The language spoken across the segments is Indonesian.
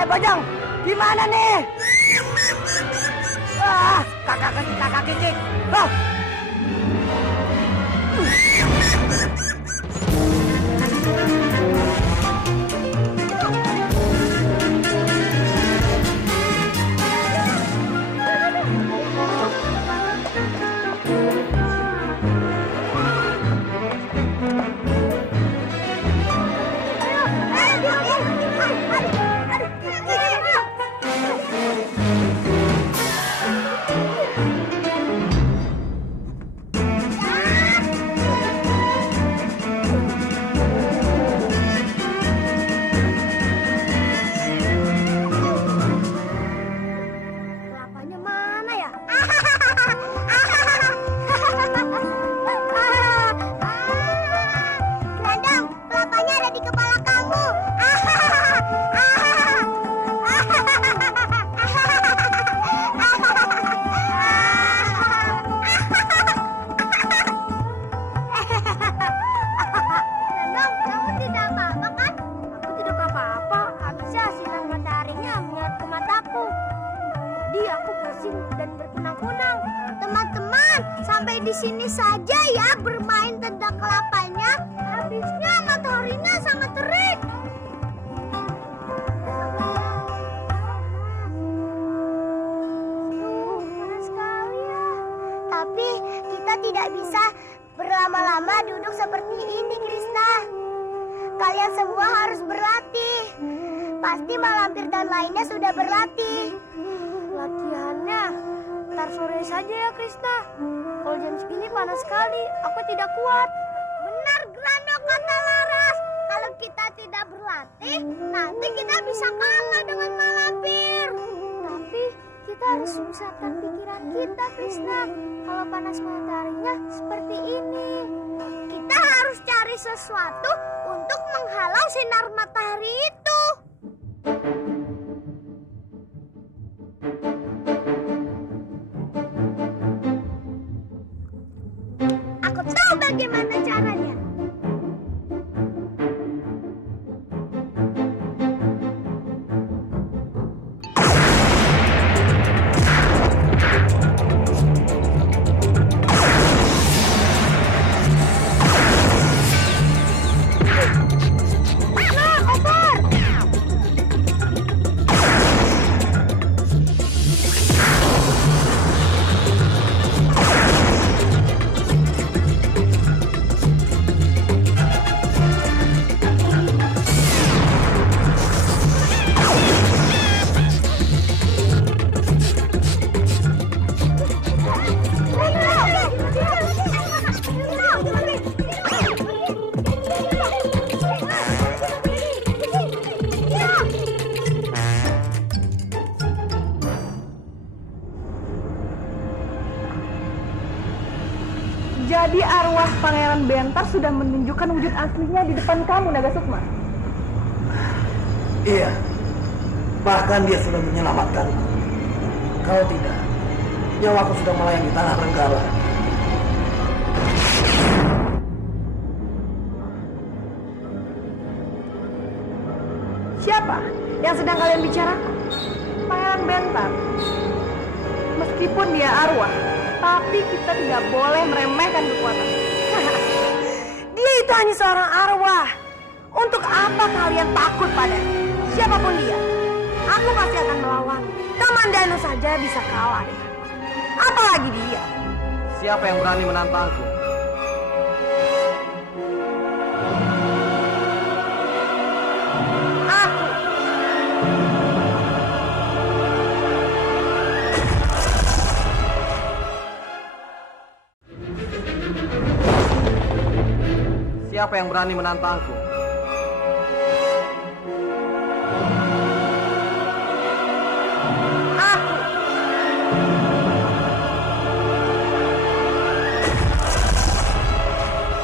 Bajang, gimana nih? Wah, kakak kicik. Oh. Kelapanya mana ya? Grandong, kelapanya ada di kepala kamu. Grandong, kamu tidak apa-apa kan? Aku tidak apa-apa. Habisnya sinar mataharinya menyerap ke mataku. Jadi aku pusing dan berkunang-kunang. Teman-teman, sampai di sini saja ya bermain tendang kelapanya. Habisnya mataharinya sangat terik. Panas sekali ya. Tapi kita tidak bisa berlama-lama duduk seperti ini, Krishna. Kalian semua harus berlatih. Pasti Malampir dan lainnya sudah berlatih. Latihannya ntar sore saja ya, Krishna. Kalau jam segini panas sekali, aku tidak kuat. Benar, Grano, kata Laras. Kalau kita tidak berlatih, nanti kita bisa kalah dengan Malampir. Tapi kita harus musahkan pikiran kita, Krishna. Kalau panas mataharinya seperti ini, kita harus cari sesuatu untuk menghalau sinar matahari itu. Aku tahu bagaimana caranya. Jadi arwah Pangeran Bentar sudah menunjukkan wujud aslinya di depan kamu, Naga Sukma. Iya, bahkan dia sudah menyelamatkanku. Kalau tidak, nyawaku sudah melayang di tanah Renggala. Siapa yang sedang kalian bicarakan? Pangeran Bentar. Meskipun dia arwah, tapi kita tidak boleh meremehkan kekuatan. Dia itu hanya seorang arwah. Untuk apa kalian takut padanya? Siapapun dia, aku pasti akan melawan. Kamandanu saja bisa kalah dengan apalagi dia. Siapa yang berani menantangku? Aku. Siapa yang berani menantangku? Aku.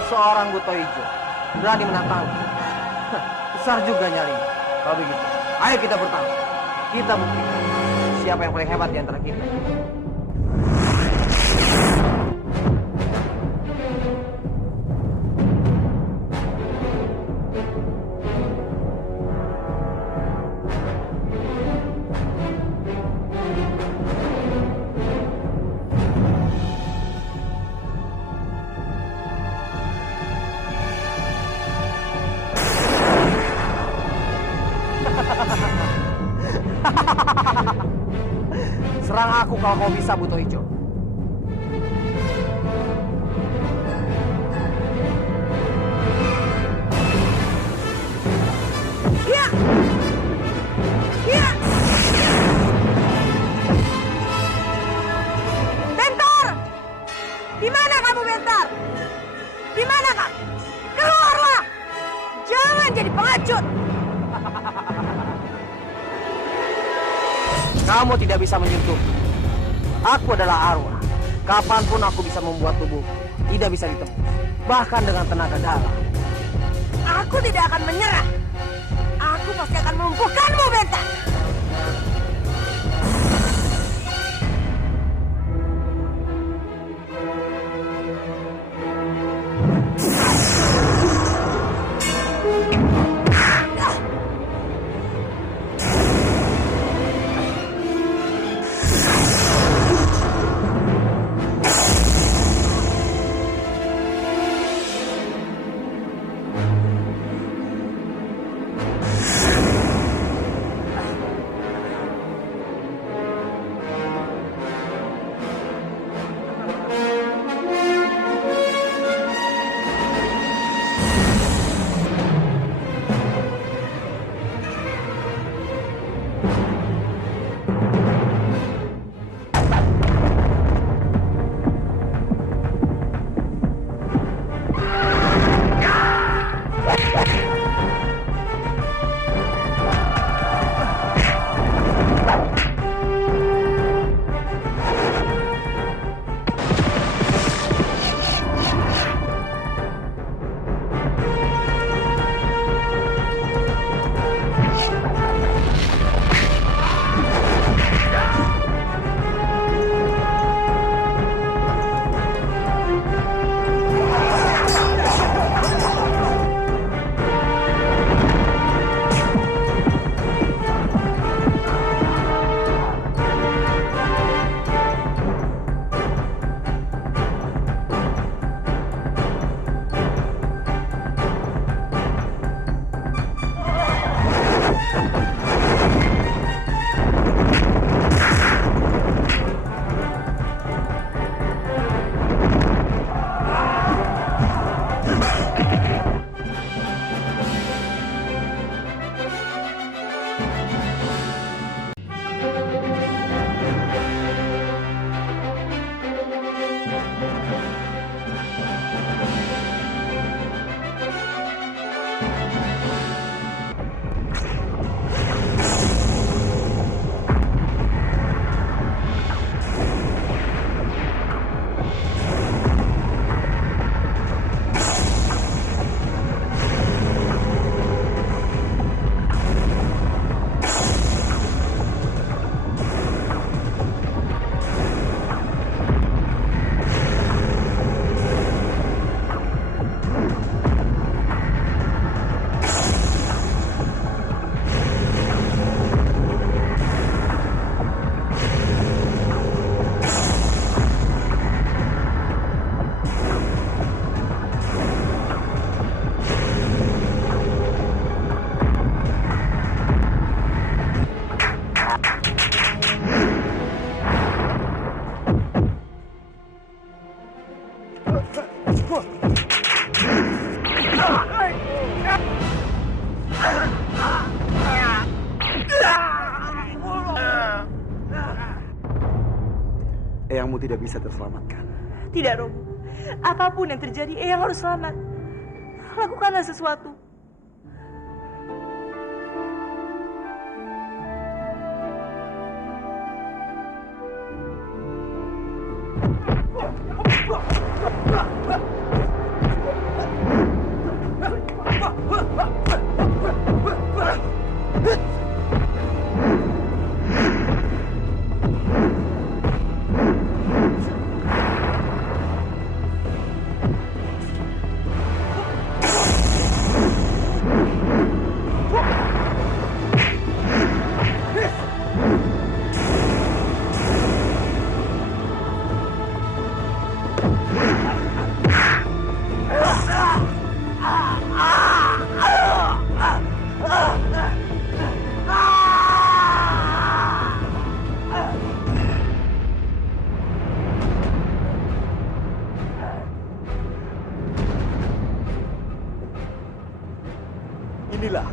Seorang buto hijau berani menantangku. Besar juga nyalinya. Kalau begitu, ayo kita bertarung. Kita buktikan siapa yang paling hebat di antara kita. Serang aku kalau kau bisa, Buto Ijo. Iya! Iya! Bentar! Di mana kamu, Bentar? Di mana kamu? Keluarlah! Jangan jadi pengecut! Kamu tidak bisa menyentuh. Aku adalah arwah. Kapanpun aku bisa membuat tubuh tidak bisa ditembus. Bahkan dengan tenaga dalam. Aku tidak akan menyerah. Aku pasti akan melumpuhkanmu, Bentar. Eyangmu tidak bisa terselamatkan. Tidak, Romo. Apapun yang terjadi, Eyang harus selamat. Lakukanlah sesuatu. Inilah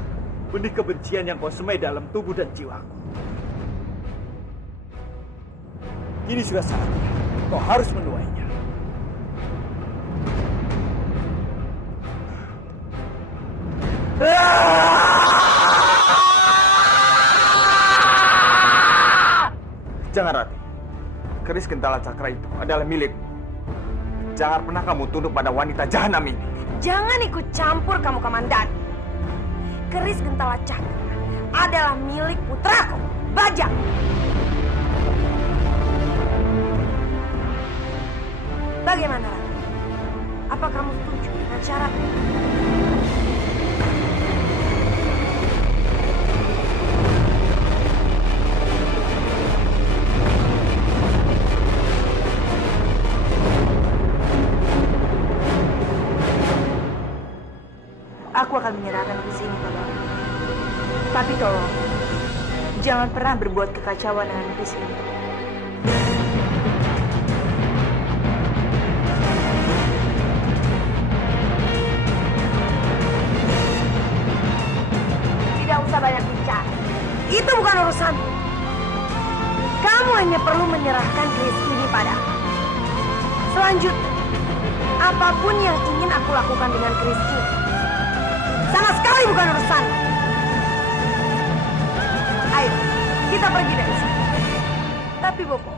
benih kebencian yang kau semai dalam tubuh dan jiwaku. Kini sudah saatnya kau harus menuainya. Jangan, Rati. Keris Gentala Cakra itu adalah milikmu. Jangan pernah kamu tunduk pada wanita jahanam ini. Jangan ikut campur kamu, Kamandanu. Keris Gentala Cakra adalah milik putraku, Bajang. Bagaimana, Rati? Apa kamu setuju dengan syarat? Aku akan menyerahkan ke sini padamu. Tapi tolong, jangan pernah berbuat kekacauan dengan di sini. Tidak usah banyak bicara. Itu bukan urusan. Kamu hanya perlu menyerahkan keris ini padaku. Selanjutnya, apapun yang ingin aku lakukan dengan keris ini, sama sekali bukan urusan. Ayo, kita pergi dari sini. Tapi Bopo,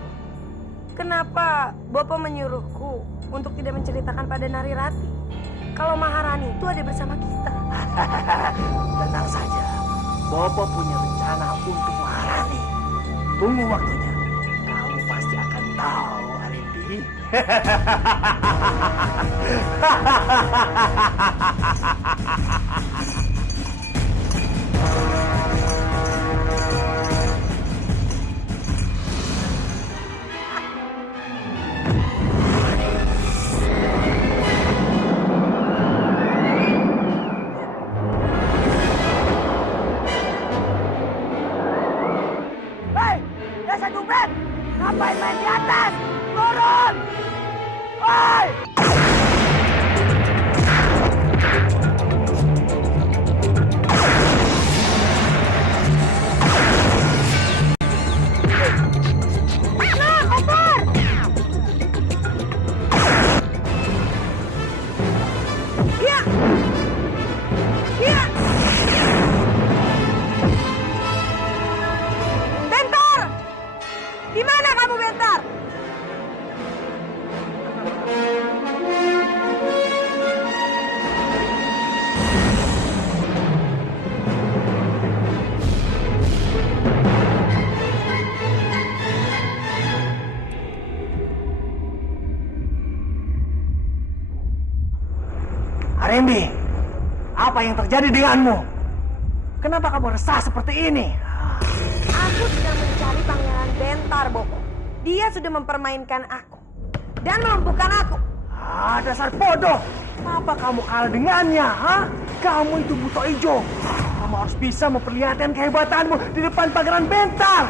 kenapa Bopo menyuruhku untuk tidak menceritakan pada Nari Rati kalau Maharani itu ada bersama kita? Tenang saja. Bopo punya rencana untuk Maharani. Tunggu waktunya. Kamu pasti akan tahu, Arimbi. Hei, desa Dubet! Ngapain main di atas? Turun! Hei! Nah, koper! Iya! Iya! Bentar! Di mana kamu, Bentar? Arimbi, apa yang terjadi denganmu? Kenapa kamu resah seperti ini? Aku sedang mencari Pangeran Bentar, Bopo. Dia sudah mempermainkan aku dan melumpuhkan aku. Dasar bodoh. Kenapa kamu kalah dengannya? Kamu itu buto ijo. Kamu harus bisa memperlihatkan kehebatanmu di depan Pangeran Bentar.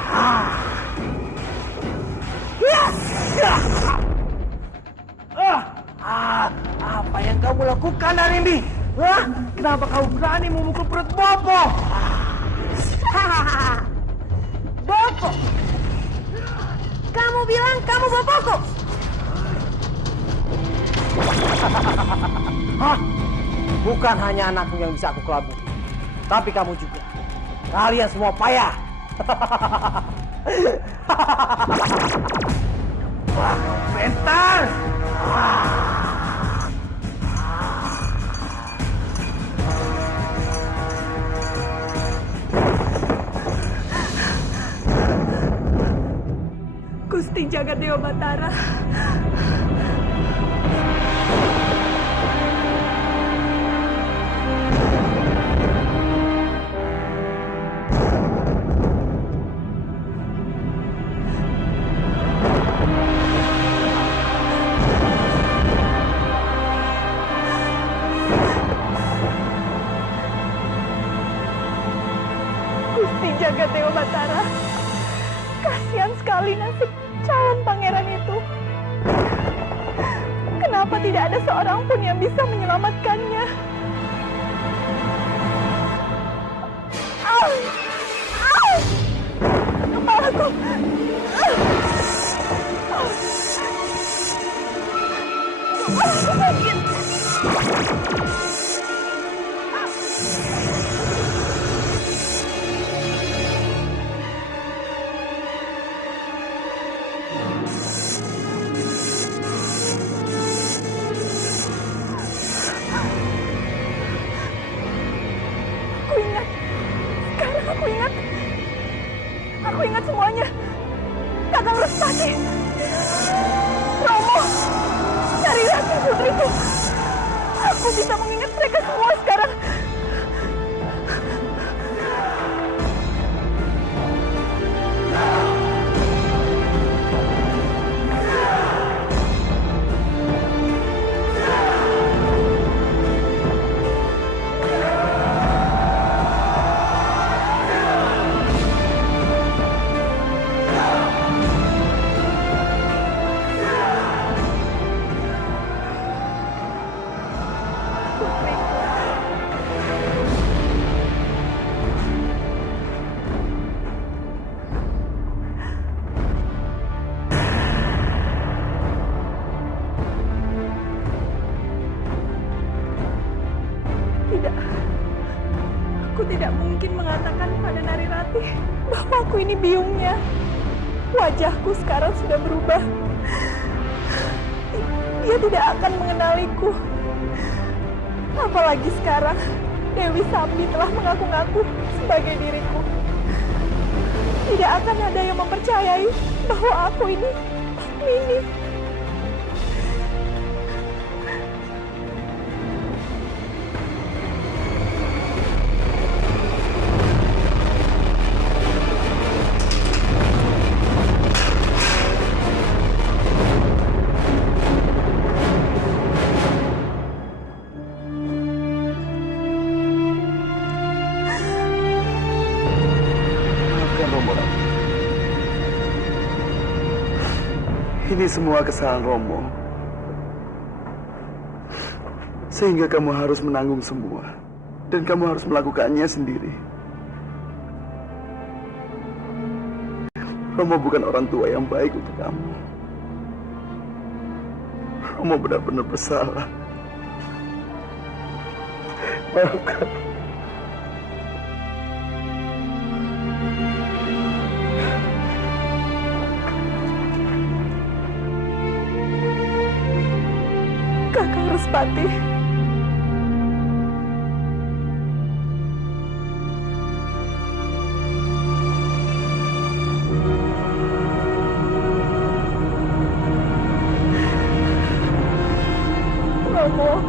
Apa yang kamu lakukan, Arimbi? Kenapa kamu berani memukul perut Bopo? Bopo! Kamu bilang kamu Bopoku? Bukan hanya anakmu yang bisa aku kelabui, tapi kamu juga. Kalian semua payah. Wah, Bentar! Gusti Jagat Dewa Batara. Gusti Jagat Dewa Batara. Kasihan sekali nasib calon pangeran itu. Kenapa tidak ada seorang pun yang bisa menyelamatkannya? ingat semuanya. Kakang Respati, Romo, Narirati putriku. Aku bisa mengingat mereka semua sekarang. Tidak, aku tidak mungkin mengatakan pada Narirati bahwa aku ini biungnya. Wajahku sekarang sudah berubah. Dia tidak akan mengenaliku. Apalagi sekarang Dewi Sambi telah mengaku-ngaku sebagai diriku. Tidak akan ada yang mempercayai bahwa aku ini Mini. Ini semua kesalahan Romo. Sehingga kamu harus menanggung semua. Dan kamu harus melakukannya sendiri. Romo bukan orang tua yang baik untuk kamu. Romo benar-benar bersalah. Maafkan. Kakang Respati, Romo,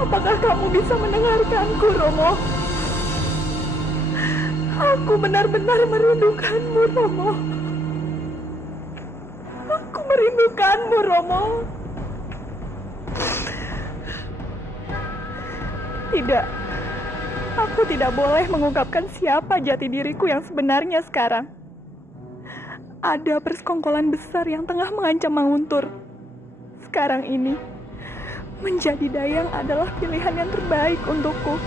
apakah kamu bisa mendengarkanku, Romo? Aku benar-benar merindukanmu, Romo. Aku merindukanmu, Romo. Tidak, aku tidak boleh mengungkapkan siapa jati diriku yang sebenarnya sekarang. Ada persekongkolan besar yang tengah mengancam Manguntur. Sekarang ini, menjadi Dayang adalah pilihan yang terbaik untukku.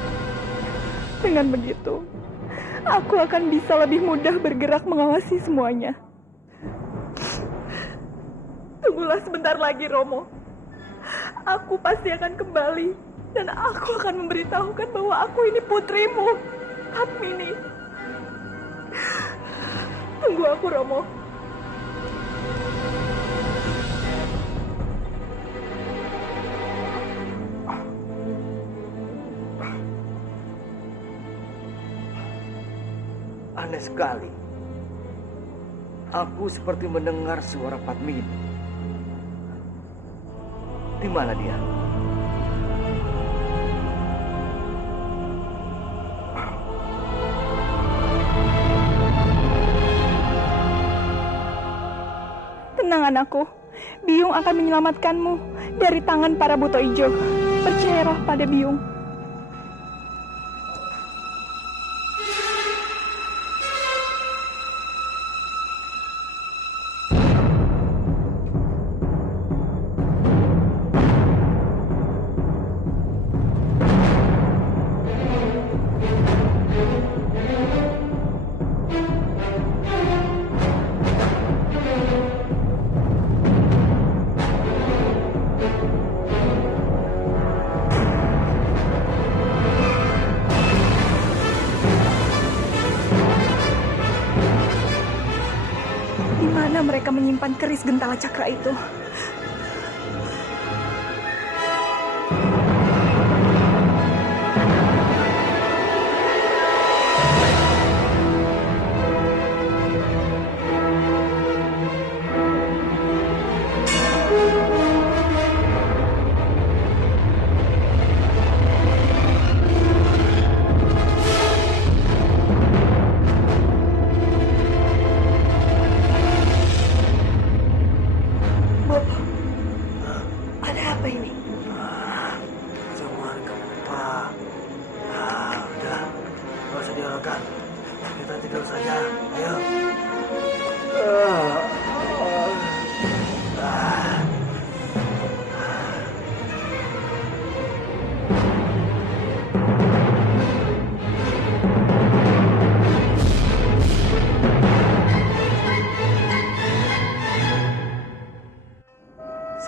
Dengan begitu, aku akan bisa lebih mudah bergerak mengawasi semuanya. Tunggulah sebentar lagi, Romo. Aku pasti akan kembali. Dan aku akan memberitahukan bahwa aku ini putrimu, Padmini. Tunggu aku, Romo. Aneh sekali. Aku seperti mendengar suara Padmini. Di mana dia? Tenang anakku, Biung akan menyelamatkanmu dari tangan para buto ijo. Percayalah pada Biung. Mereka menyimpan keris Gentala Cakra itu.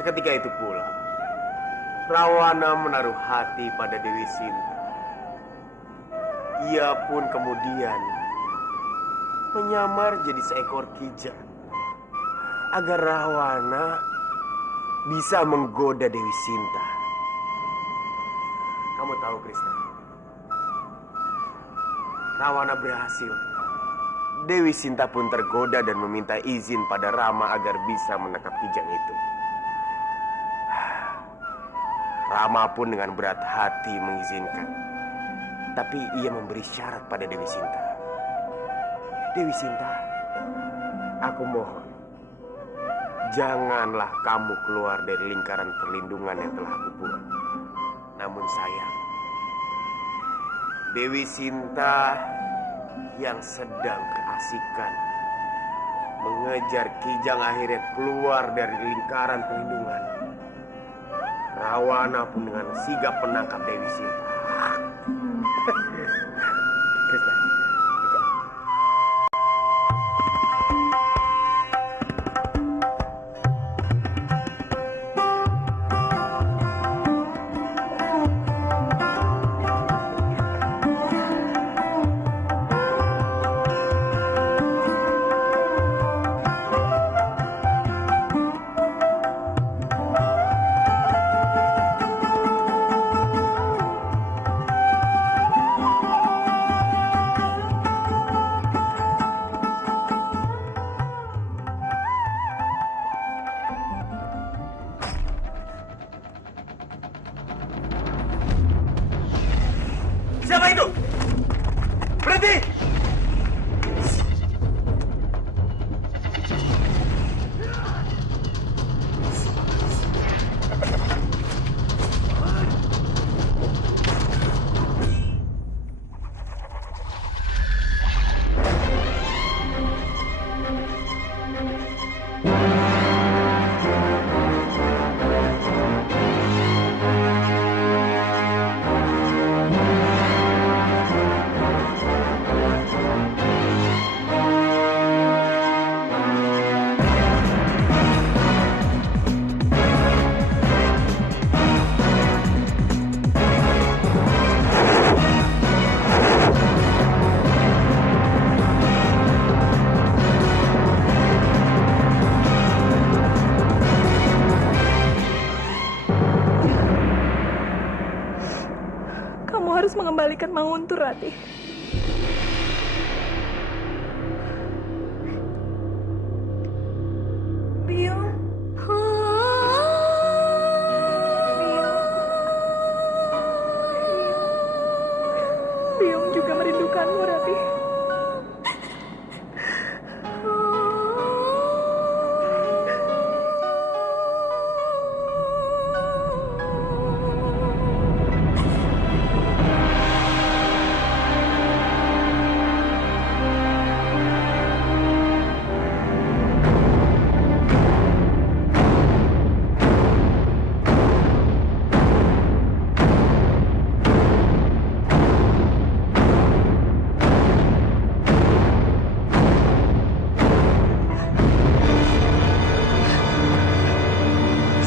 Seketika itu pula, Rawana menaruh hati pada Dewi Sinta. Ia pun kemudian menyamar jadi seekor kijang agar Rawana bisa menggoda Dewi Sinta. Kamu tahu, Krishna, Rawana berhasil. Dewi Sinta pun tergoda dan meminta izin pada Rama agar bisa menangkap kijang itu. Rama pun dengan berat hati mengizinkan. Tapi ia memberi syarat pada Dewi Sinta. Dewi Sinta, aku mohon, janganlah kamu keluar dari lingkaran perlindungan yang telah aku buat. Namun sayang, Dewi Sinta yang sedang keasikan mengejar kijang akhirnya keluar dari lingkaran perlindungan. Rawana pun dengan sigap menangkap Dewi Sinta. Krishna, Siapa itu? Berhenti! Harus mengembalikan Manguntur, Ratih. Biung. Biung juga merindukanmu, Ratih.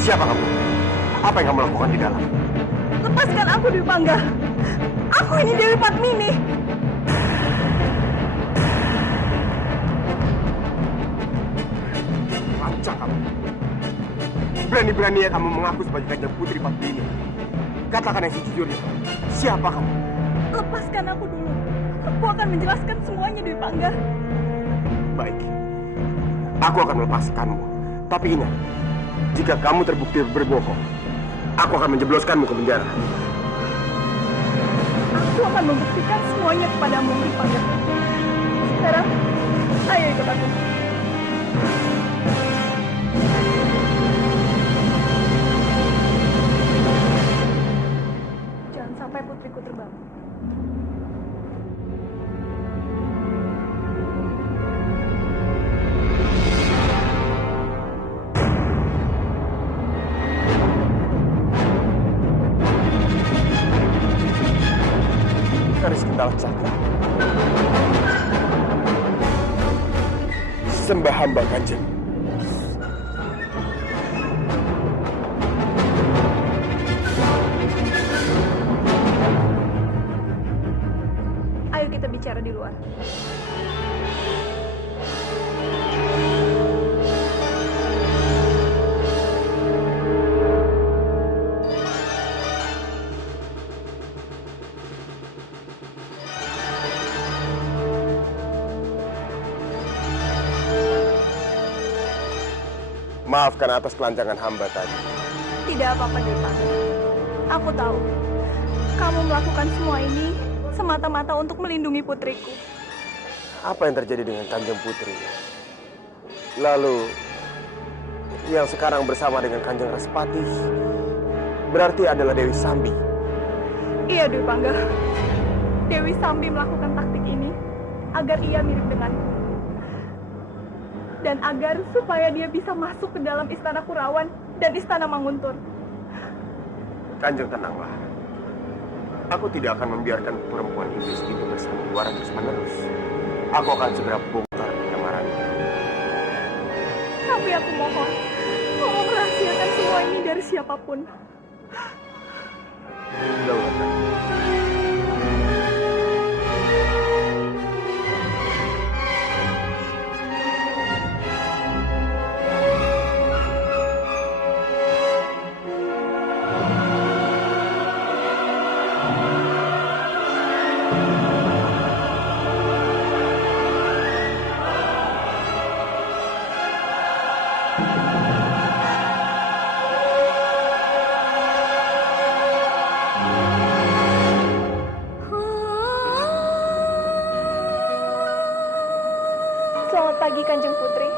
siapa kamu? Apa yang kamu lakukan di dalam? Lepaskan aku, Dewi Pangga. Aku ini Dewi Padmini. Lancang kamu. Berani-beraninya kamu mengaku sebagai Kanjeng Putri Padmini. Katakan yang sejujurnya. Siapa kamu? Lepaskan aku dulu. Aku akan menjelaskan semuanya, Dewi Pangga. Baik. Aku akan melepaskanmu. Tapi ingat, jika kamu terbukti berbohong, aku akan menjebloskanmu ke penjara. Aku akan membuktikan semuanya kepadamu, Dewi Pangga. Sekarang, ayo ikut aku. Jangan sampai putriku terbangun. Garis Kendala Cakra. Sembah hamba Kanjeng. Maafkan atas kelancangan hamba tadi. Tidak apa-apa, Dewi Pangga. Aku tahu kamu melakukan semua ini semata-mata untuk melindungi putriku. Apa yang terjadi dengan Kanjeng Putri? Lalu, yang sekarang bersama dengan Kanjeng Respati berarti adalah Dewi Sambi. Iya, Dewi Pangga. Dewi Sambi melakukan taktik ini agar ia mirip denganku. Dan agar supaya dia bisa masuk ke dalam istana Kurawan dan istana Manguntur. Kanjeng, tenanglah. Aku tidak akan membiarkan perempuan iblis itu bersandiwara terus-menerus. Aku akan segera bongkar penyamarannya. Tapi aku mohon, tolong rahasiakan semua ini dari siapapun. Daulat. Selamat pagi, Kanjeng Putri.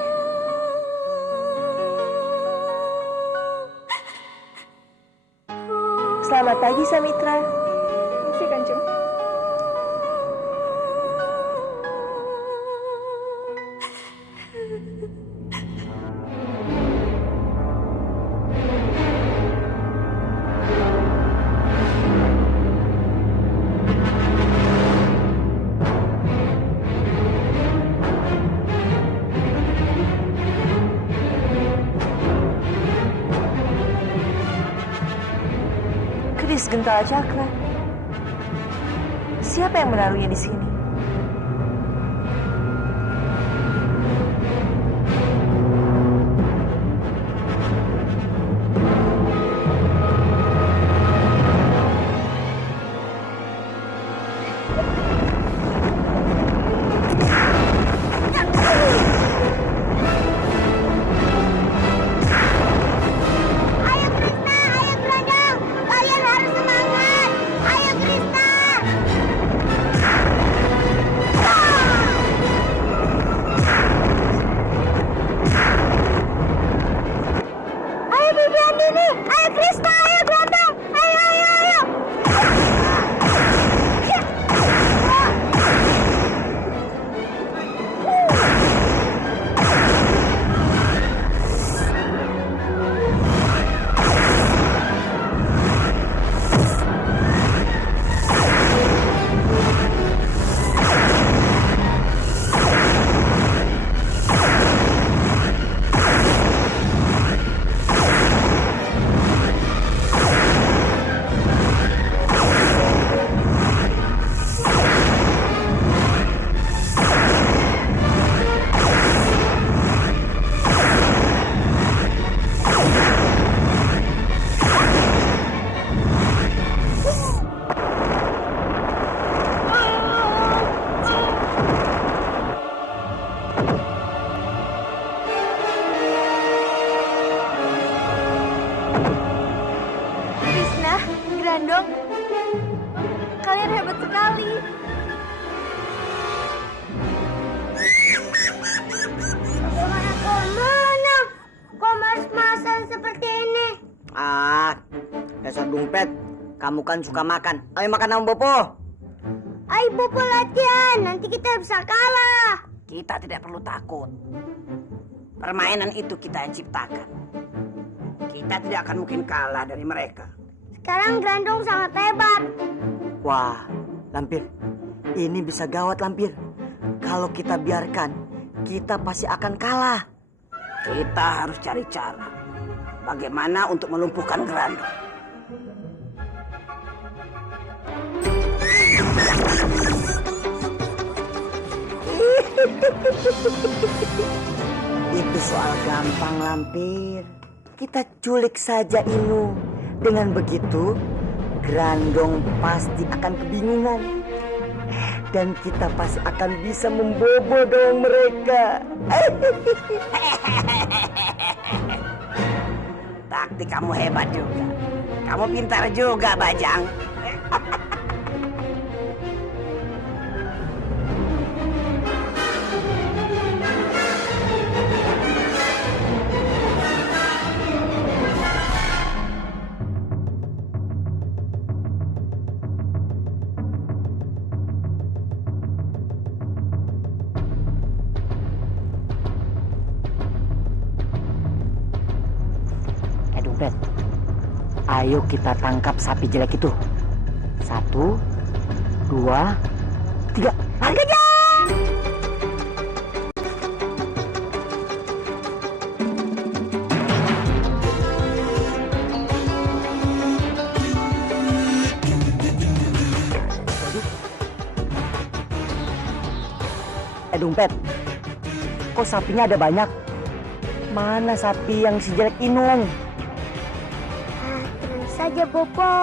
Selamat pagi, Samitra. Misi, Kanjeng. Keris Gentala Cakra. Siapa yang menaruhnya di sini? Ayo Krishna, ayo Grandong. Kalian harus semangat. Ayo Krishna. Ayo Bibi Andini, ayo Krishna, ayo Grandong. Ayo, ayo, ayo. Krishna, Grandong, kalian hebat sekali. Bagaimana kau menang? Kau malas-malasan seperti ini. Ah, dasar dompet. Kamu kan suka makan. Ayo makan sama Bopo. Ayo Bopo latihan, nanti kita bisa kalah. Kita tidak perlu takut. Permainan itu kita yang ciptakan. Kita tidak akan mungkin kalah dari mereka. Sekarang Grandong sangat hebat. Wah, Lampir. Ini bisa gawat, Lampir. Kalau kita biarkan, kita pasti akan kalah. Kita harus cari cara. Bagaimana untuk melumpuhkan Grandong. Itu soal gampang, Lampir. Kita culik saja Inu. Dengan begitu, Grandong pasti akan kebingungan. Dan kita pasti akan bisa membobol gawang mereka. Berarti kamu hebat juga. Kamu pintar juga, Bajang. Dompet. Ayo kita tangkap sapi jelek itu. 1, 2, 3. Lari kejar! Dompet. Kok sapinya ada banyak? Mana sapi yang si jelek Inung? Tenang saja, Bopo.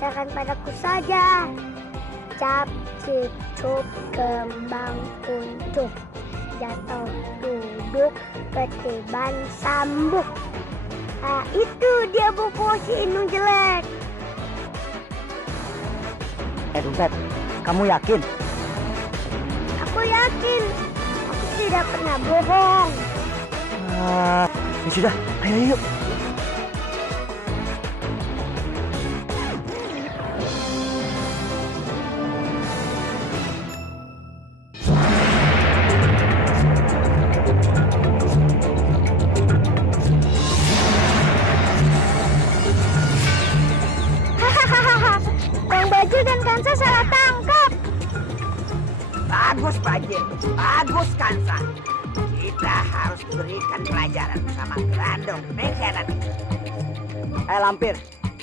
Serahkan padaku saja. Cap, cicup, kembang, kuncup. Jatuh, duduk, ketiban, sambuk. Nah, itu dia Bopo, si Inung jelek. Dompet, kamu yakin? Aku yakin. Aku tidak pernah bohong. Ya sudah, ayo yuk. Bang Baju dan Kansa salah tangkap. Bagus, Bajil. Bagus, Kansa. Kita harus berikan pelajaran sama Grandong pengkhianat. Lampir,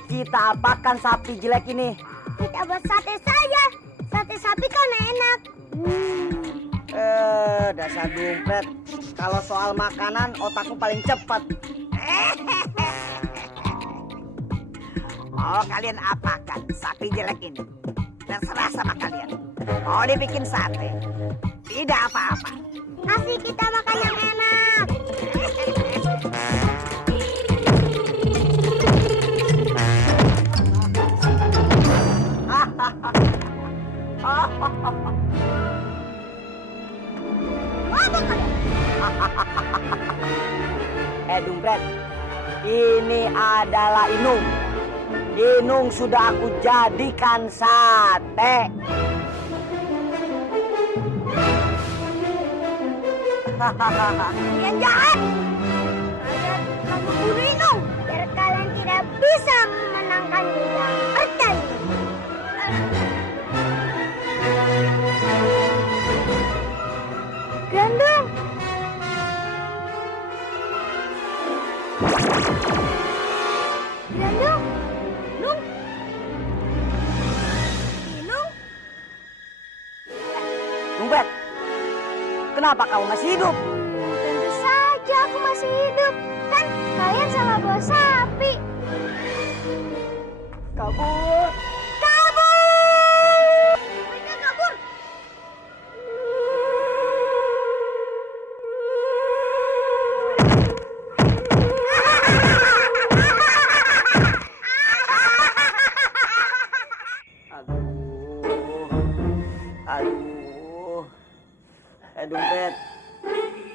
kita apakan sapi jelek ini? Kita buat sate saja. Sate sapi kan enak. Dasar dompet. Kalau soal makanan, otakku paling cepat. Mau kalian apakan sapi jelek ini? Terserah sama kalian. Mau dibikin sate? Tidak apa-apa. Kasih kita makan yang enak. Dompet, ini adalah Inung. Inung sudah aku jadikan sate. Kalian jahat. Kalian membunuh Inung. Biar kalian tidak bisa memenangkan yang pertandingan. Grandong. Grandong. Nung. Inung. Dompet, kenapa kamu masih hidup? Tentu saja aku masih hidup. Kan kalian sama bawa sapi. Kabur. Kabur! Mereka kabur. Aduh. Dompet,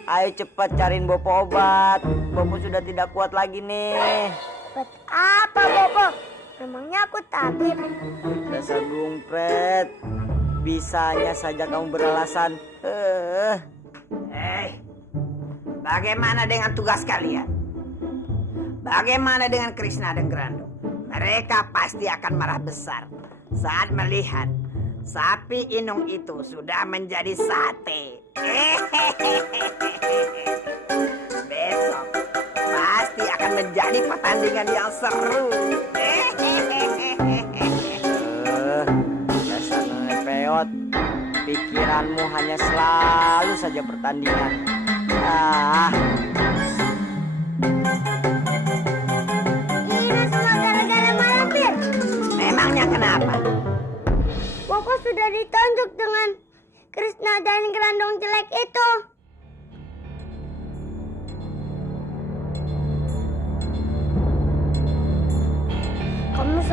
ayo cepat cariin Bopo obat. Bopo sudah tidak kuat lagi nih. Buat apa, Bopo? Memangnya aku tabib? Dasar dompet, bisanya saja kamu beralasan. Bagaimana dengan tugas kalian? Bagaimana dengan Krishna dan Grandong? Mereka pasti akan marah besar saat melihat sapi Inung itu sudah menjadi sate. Besok pasti akan menjadi pertandingan yang seru. Dasar nenek peot, pikiranmu hanya selalu saja pertandingan. Ini semua gara-gara Malampir. Memangnya kenapa? Bopo sudah ditonjok dengan Krishna dan Grandong jelek itu.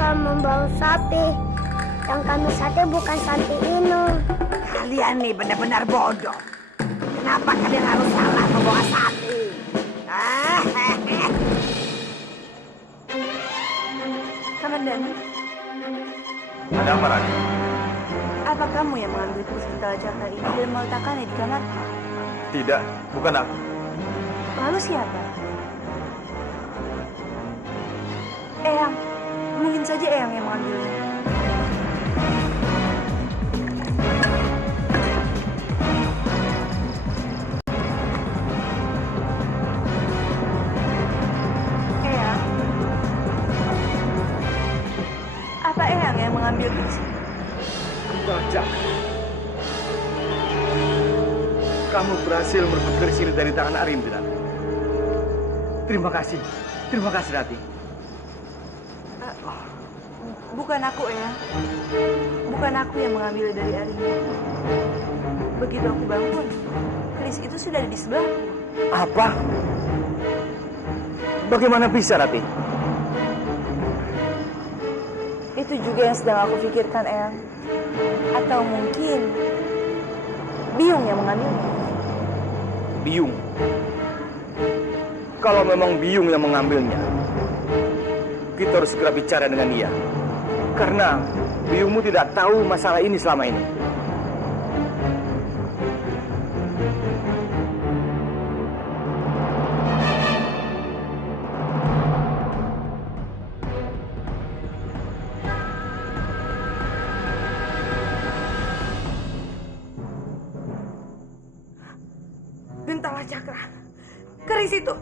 salah membawa sapi. Yang kami sate bukan sapi ini. Kalian nih benar-benar bodoh. Kenapa kalian harus salah membawa sapi? Komandan, Ada apa, Raden? apa kamu yang mengambil kursi Talacakra ini dan meletakkannya di kamar? Tidak, bukan aku. Lalu siapa? Eyang. Mungkin saja Eyang yang mengambilnya. Eyang? Apa Eyang yang mengambil kursi? Bajak. Kamu berhasil merebut keris ini dari tangan Arimbi, Rati. Terima kasih Rati. Bukan aku, Eyang. Bukan aku yang mengambil dari Arimbi. Begitu aku bangun, keris itu sudah ada di sebelah. Apa? Bagaimana bisa, Rati? Itu juga yang sedang aku pikirkan, Eyang. Atau mungkin Biung yang mengambilnya. Biung. Kalau memang Biung yang mengambilnya, kita harus segera bicara dengan dia. Karena Biungmu tidak tahu masalah ini selama ini. Gentala Cakra. Keris itu.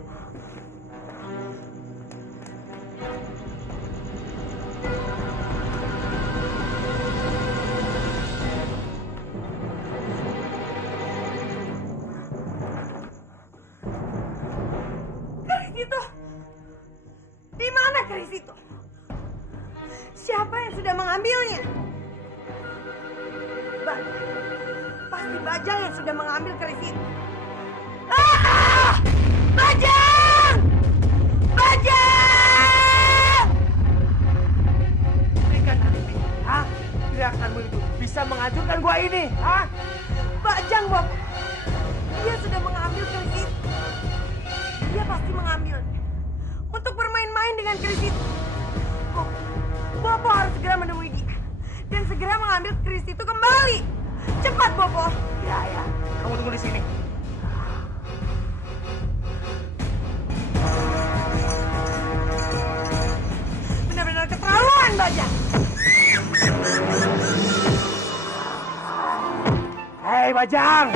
Keris itu. Di mana keris itu? Siapa yang sudah mengambilnya? Bajang. Pasti Bajang yang sudah mengambil keris itu. Ah! Bajang! Bajang! Berikan nanti, hah? Gerakanmu itu bisa menghancurkan gua ini, hah? Bajang, Bob. Dia sudah mengambil keris itu. Dia pasti mengambilnya untuk bermain-main dengan keris itu. Bobo harus segera menemui dia dan segera mengambil keris itu kembali. Cepat, Bobo. Ya. Kamu tunggu di sini. Benar-benar keterlaluan, Bajang. Hei, Bajang!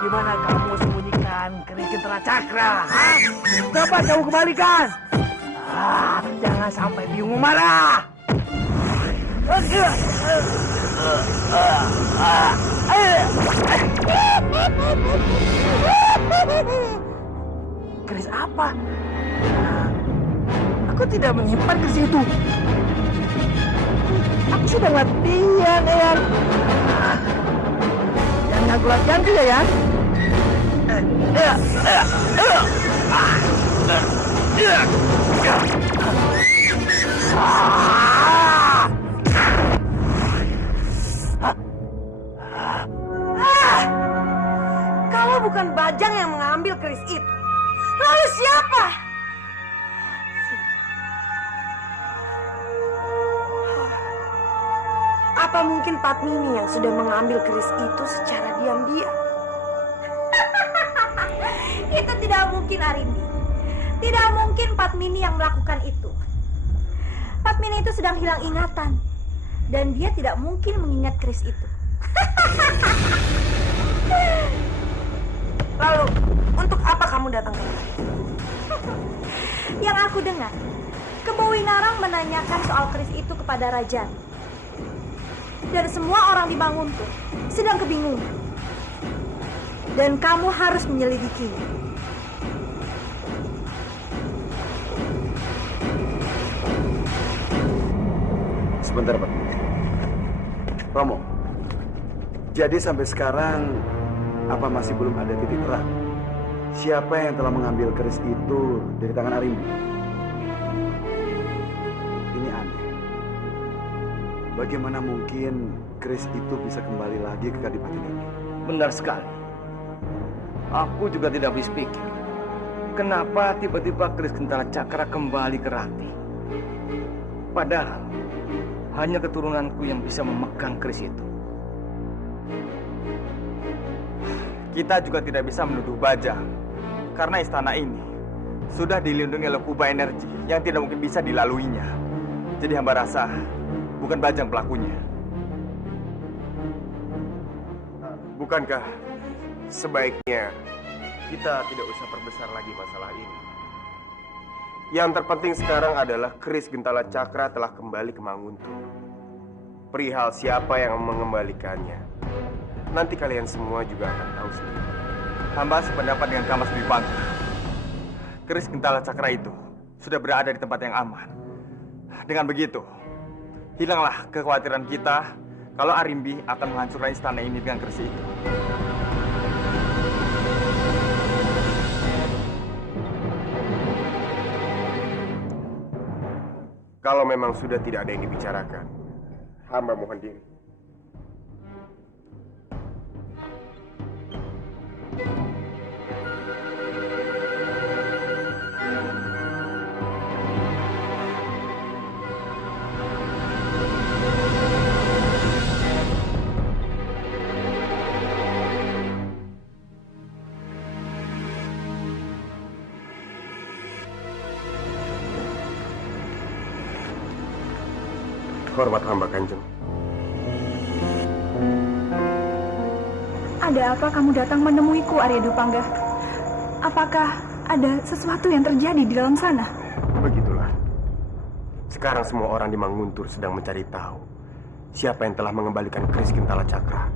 Di mana kamu sembunyikan keris Gentala Cakra? Hah? Cepat kamu kembalikan! Jangan sampai Biungmu marah! Keris apa? Aku tidak menyimpan keris itu. Aku sudah latihan, Eyang. Jangan ngaku latihanku ya, Eyang. Kalau bukan Bajang yang mengambil keris itu, lalu siapa? Apa mungkin Padmini yang sudah mengambil keris itu secara diam-diam? Itu tidak mungkin, Arimbi. Tidak mungkin Padmini yang melakukan itu. Padmini itu sedang hilang ingatan. Dan dia tidak mungkin mengingat keris itu. Lalu, untuk apa kamu datang ke sini? Yang aku dengar, Kebo Winarang menanyakan soal keris itu kepada Raja. Dan semua orang di Manguntuh sedang kebingungan. Dan kamu harus menyelidikinya. Sebentar, Pak. Romo, jadi sampai sekarang apa masih belum ada titik terang? Siapa yang telah mengambil keris itu dari tangan Arimbi? Ini bagaimana mungkin keris itu bisa kembali lagi ke kadipaten ini? Benar sekali. Aku juga tidak habis pikir. Kenapa tiba-tiba keris Gentala Cakra kembali ke Rati? Padahal hanya keturunanku yang bisa memegang keris itu. Kita juga tidak bisa menuduh Bajang, karena istana ini sudah dilindungi oleh kubah energi yang tidak mungkin bisa dilaluinya. Jadi hamba rasa bukan Bajang pelakunya. Bukankah sebaiknya kita tidak usah perbesar lagi masalah ini? Yang terpenting sekarang adalah keris Gentala Cakra telah kembali ke Manguntuh. Perihal siapa yang mengembalikannya, nanti kalian semua juga akan tahu sendiri. Hamba sependapat dengan Kamas Dwipangga. Keris Gentala Cakra itu sudah berada di tempat yang aman. Dengan begitu, hilanglah kekhawatiran kita kalau Arimbi akan menghancurkan istana ini dengan keris itu. Kalau memang sudah tidak ada yang dibicarakan, hamba mohon diri. Hormat hamba Kanjeng. Ada apa kamu datang menemuiku, Arya Dwipangga? Apakah ada sesuatu yang terjadi di dalam sana? Begitulah. Sekarang semua orang di Manguntur sedang mencari tahu siapa yang telah mengembalikan keris Gentala Cakra.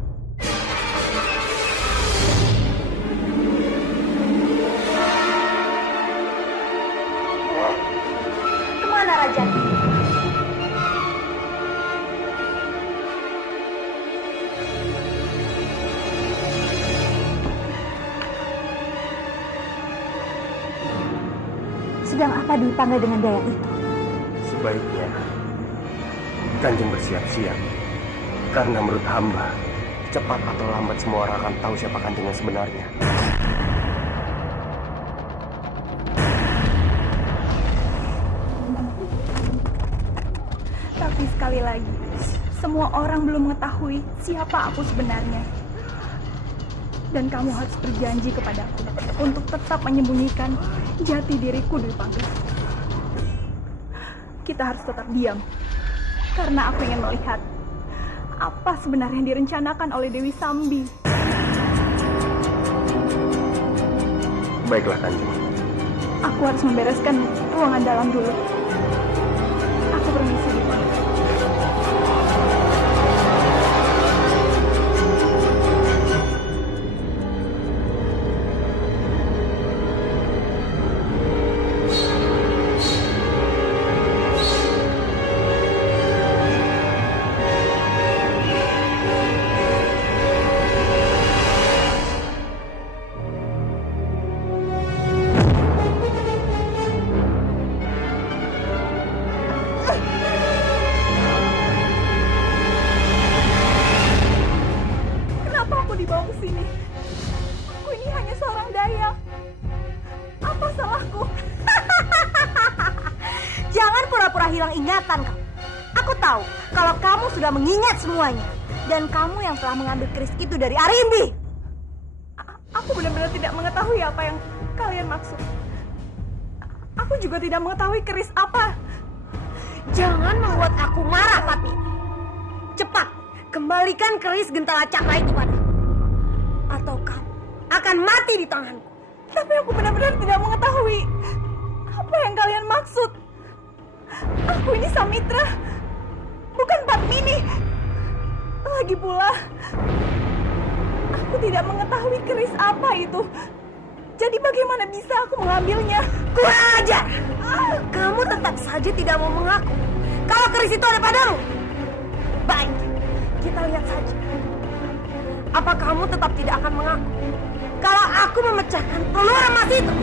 Kemana Raja? Sedang apa Dwipangga dengan Dayang itu? Sebaiknya Kanjeng bersiap-siap, karena menurut hamba cepat atau lambat semua orang akan tahu siapa Kanjeng yang sebenarnya. Tapi sekali lagi, semua orang belum mengetahui siapa aku sebenarnya. Dan kamu harus berjanji kepadaku untuk tetap menyembunyikan jati diriku, Dwipangga. Kita harus tetap diam, karena aku ingin melihat apa sebenarnya yang direncanakan oleh Dewi Sambi. Baiklah Kanjeng. Aku harus membereskan ruangan dalam dulu. Aku permisi, Dwipangga. hilang ingatan kamu. Aku tahu kalau kamu sudah mengingat semuanya. Dan kamu yang telah mengambil keris itu dari Arimbi. Aku benar-benar tidak mengetahui apa yang kalian maksud. Aku juga tidak mengetahui keris apa. Jangan membuat aku marah, Papi. Cepat, kembalikan keris Gentala Cakra itu padaku. Atau kamu akan mati di tanganku. Tapi aku benar-benar tidak mengetahui apa yang kalian maksud. Aku ini Samitra, bukan Padmini. Lagi pula, aku tidak mengetahui keris apa itu. Jadi bagaimana bisa aku mengambilnya? Kurang ajar! Kamu tetap saja tidak mau mengaku kalau keris itu ada padamu. Baik, kita lihat saja. Apa kamu tetap tidak akan mengaku kalau aku memecahkan peluru emas itu?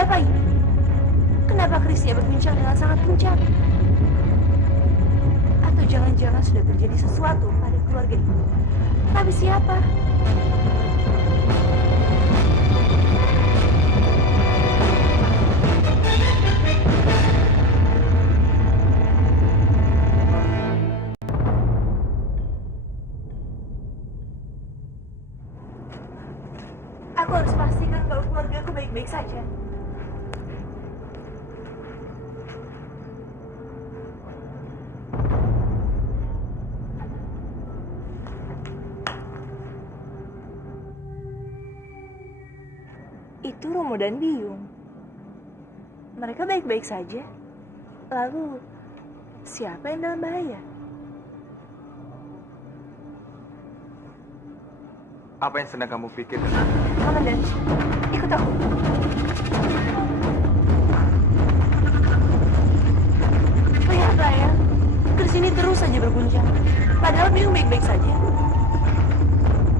Ada apa ini? Kenapa Krisnya berbincang dengan sangat kencang? Atau jangan-jangan sudah terjadi sesuatu pada keluarga ini? Tapi siapa? Aku harus pastikan kalau keluarga aku baik-baik saja. Itu Romo dan Biyung. Mereka baik-baik saja. Lalu, siapa yang dalam bahaya? Apa yang sedang kamu pikirkan? Komandan, ikut aku. Lihatlah ya, Kris ini terus saja berguncang. Padahal Biyung baik-baik saja.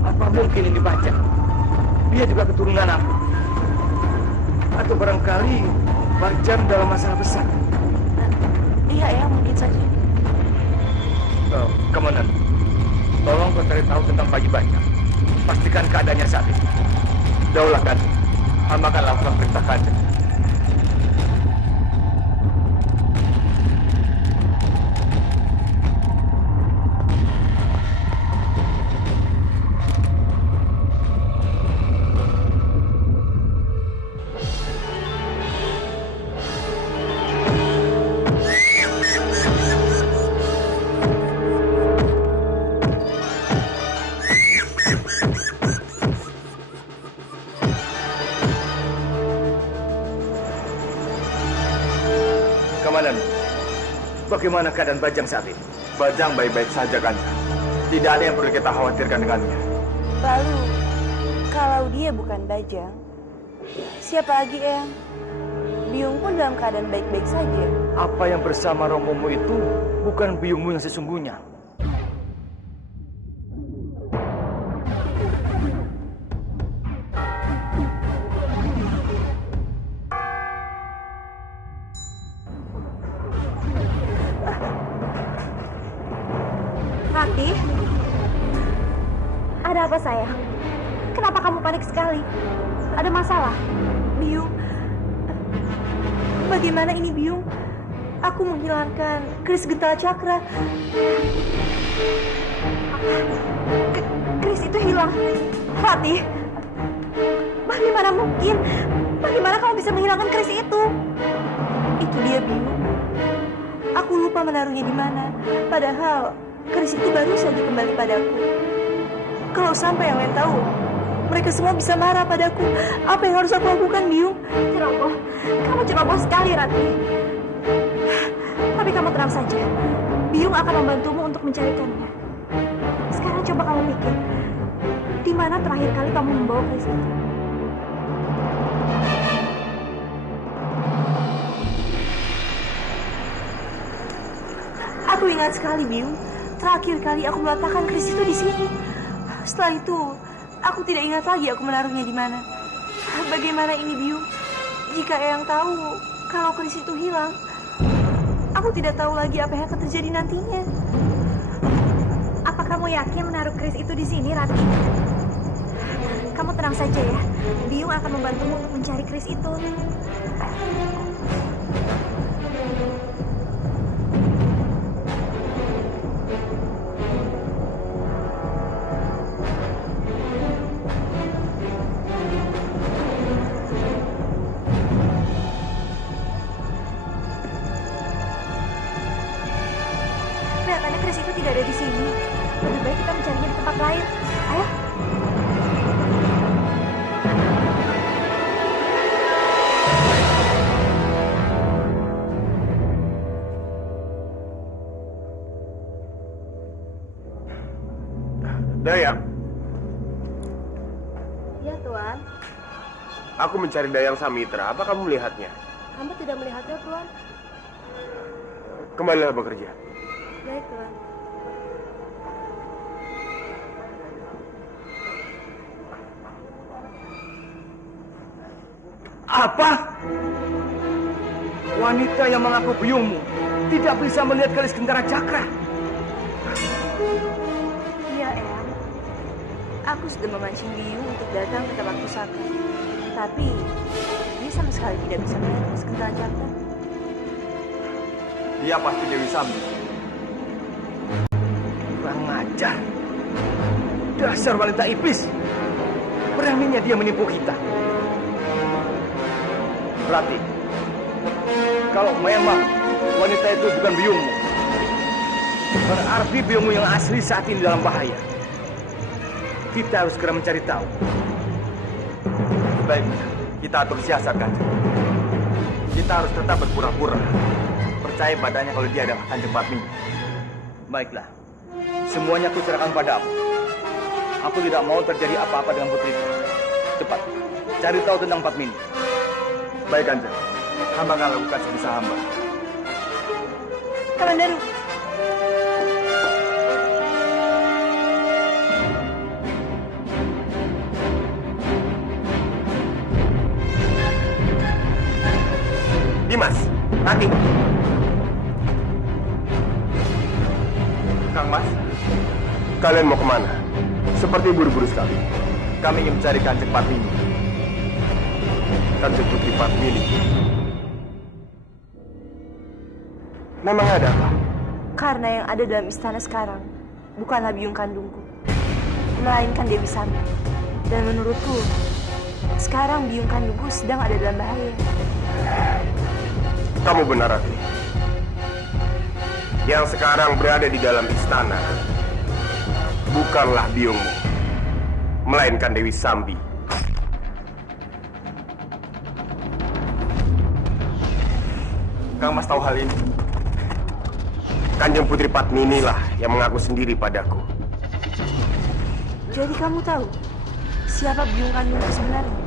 Apa mungkin ini Bajang? Dia juga keturunan aku. Atau barangkali Bajang dalam masalah besar. Iya ya, mungkin saja. Komandan, tolong kau cari tahu tentang Bayi Bajang. Pastikan keadaannya saat ini. Daulah kan, hamba akan lakukan perintah kanjeng. Komandan, bagaimana keadaan Bajang saat ini? Bajang baik-baik saja, Kanjeng. Tidak ada yang perlu kita khawatirkan dengannya. Lalu, kalau dia bukan Bajang, siapa lagi Eyang? Biyung pun dalam keadaan baik-baik saja. Apa yang bersama romomu itu bukan Biyungmu yang sesungguhnya. Ratih, ada apa sayang? Kenapa kamu panik sekali? Ada masalah? Biyung, bagaimana ini Biyung? Aku menghilangkan keris Gentala Cakra. Keris itu hilang. Ratih, bagaimana mungkin? Bagaimana kamu bisa menghilangkan keris itu? Itu dia Biyung. Aku lupa menaruhnya di mana. Padahal keris itu baru saja kembali padaku. Kalau sampai yang lain tahu, mereka semua bisa marah padaku. Apa yang harus aku lakukan, Biyung? Ceroboh, kamu ceroboh sekali, Ratih. Tapi kamu tenang saja. Biyung akan membantumu untuk mencarikannya. Sekarang coba kamu pikir, di mana terakhir kali kamu membawa keris itu? Aku ingat sekali, Biyung. Terakhir kali aku meletakkan keris itu di sini. Setelah itu, aku tidak ingat lagi aku menaruhnya di mana. Bagaimana ini, Biyung? Jika Eyang tahu kalau keris itu hilang, aku tidak tahu lagi apa yang akan terjadi nantinya. Apa kamu yakin menaruh keris itu di sini, Ratih? Kamu tenang saja ya. Biyung akan membantumu untuk mencari keris itu. Kelihatannya keris itu tidak ada di sini. Lebih baik kita mencarinya di tempat lain. Ayo. Dayang, Ya, Tuan. aku mencari Dayang Samitra. Apa kamu melihatnya? Kamu tidak melihatnya, Tuan? Kembalilah bekerja. Baik, Tuan. Apa? Wanita yang mengaku biungmu tidak bisa melihat keris Gentara Cakra. Iya, Eyang. Aku sudah memancing Biung untuk datang ke tempat pusaka. Tapi dia sama sekali tidak bisa melihat keris Gentara Cakra. Dia pasti Dewi Sambi. Kurang ajar. Dasar wanita iblis. Beraninya dia menipu kita. Berarti, kalau memang wanita itu bukan biungmu, berarti biungmu yang asli saat ini dalam bahaya. Kita harus segera mencari tahu. Baik, kita atur siasat, Kanjeng. Kita harus tetap berpura-pura. Percaya padanya kalau dia adalah Kanjeng Padmini. Baiklah, semuanya aku serahkan padamu. Aku tidak mau terjadi apa-apa dengan putriku. Cepat, cari tahu tentang Padmini. Baik, Kanjeng. Hamba akan lakukan sebisa hamba. Komandan, Dimas, Rati. Kang Mas, Kalian mau kemana? Seperti buru-buru sekali. kami ingin mencari Kanjeng Padmini. Kanjeng Putri Padmini. Memang ada apa? karena yang ada dalam istana sekarang bukanlah biung kandungku, melainkan Dewi Sambi. Dan menurutku, sekarang biung kandungku sedang ada dalam bahaya. Kamu benar, Rati. Yang sekarang berada di dalam istana bukanlah biungmu, melainkan Dewi Sambi. Kang Mas tahu hal ini. Kanjeng Putri Padmini lah yang mengaku sendiri padaku. Jadi kamu tahu siapa biung kandungku sebenarnya?